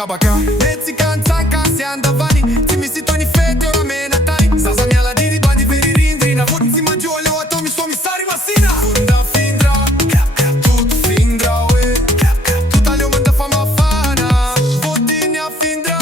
kabaka Metsikantsaka si andavani Ti mi si toni fete ora mena tani Zaza mia la diri bandi veri rindri Na vot si maggiole o atomi somi sari masina Funda findra Tut findra ue Tuta leo manda fama fana Vodini a findra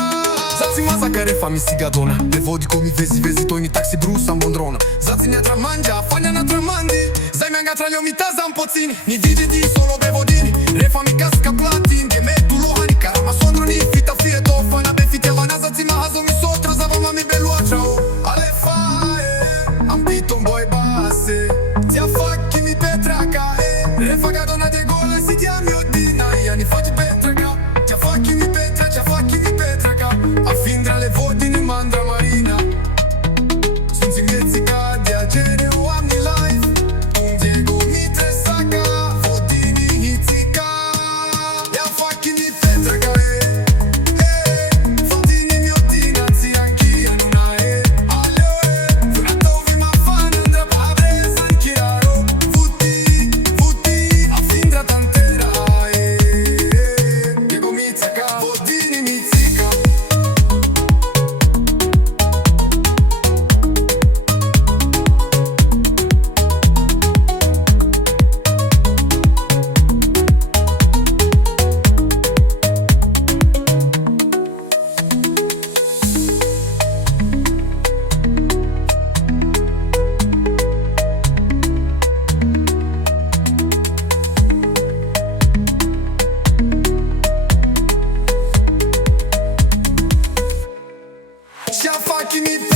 Zazi maza care fa mi sigadona De vodi komi vezi toni taxi brusa mbondrona Zazi ne tramangia fania na tramandi Zai mi angatra leo mitaza mpozini Ni di solo bevodini Refa mi casca platin Che metto lohani Karama sondroni Fita fire tofana Be fite vanaza Zi mahazo mi sotra Zava mami belua ciao Ale fae Am piton boy base Zia facchi mi petraca Refa gadona de gole Si dia mi odina Ia ni fatti petraca Zia facchi mi petraca A findra le vodini mandra marina Sunt in mețica De agere o am ni life Diego mi tresaca Vodini hițica Ia facchi mi petraca Vodini mi odina Zi anch'ia nuna Aleo Furato vi ma fan Andra pabreza Anchiaro Vuti A findra tantera Diego mi tresaca Vodini mi zica Și-a facchi mi